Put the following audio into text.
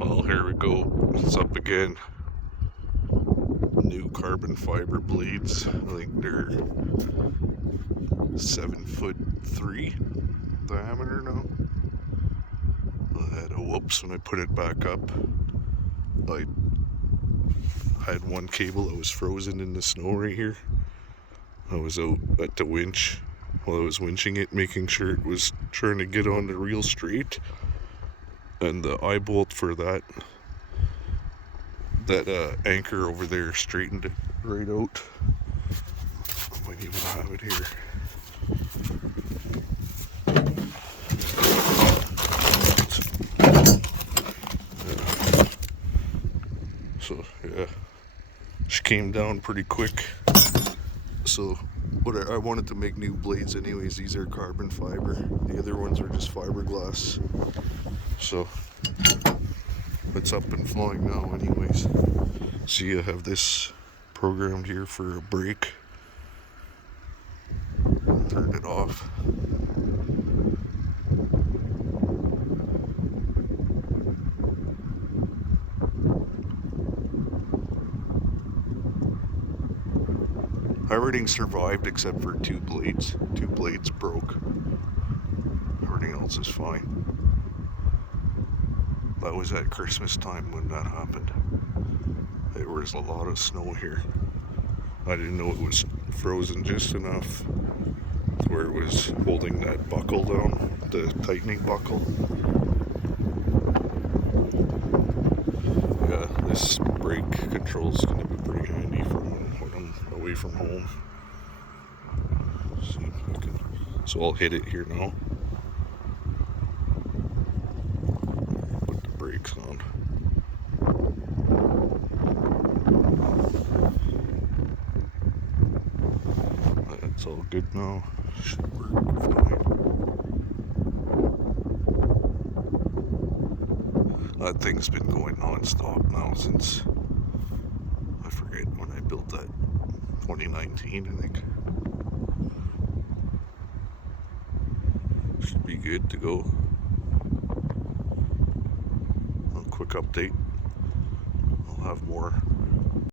Well, here we go. It's up again. New carbon fiber blades. I think they're 7'3" diameter now. I had a whoops when I put it back up. I had one cable that was frozen in the snow right here. I was out at the winch while I was winching it, making sure it was trying to get on the reel straight. And the eye bolt for that anchor over there straightened it right out. I might even have it here. So yeah, she came down pretty quick. So I wanted to make new blades anyways. These are carbon fiber. The other ones are just fiberglass. So it's up and flying now anyways. See, I have this programmed here for a brake. Turn it off. Everything survived except for two blades. Two blades broke. Everything else is fine. That was at Christmas time when that happened. There was a lot of snow here. I didn't know it was frozen just enough where it was holding that buckle down, the tightening buckle. Yeah, this brake control is going to be pretty handy for when I'm away from home. See if I can. So I'll hit it here now. Put the brakes on. That's all good now. Should work fine. That thing's been going non-stop now since, I forget when I built that, 2019 I think. Should be good to go. A quick update. I'll have more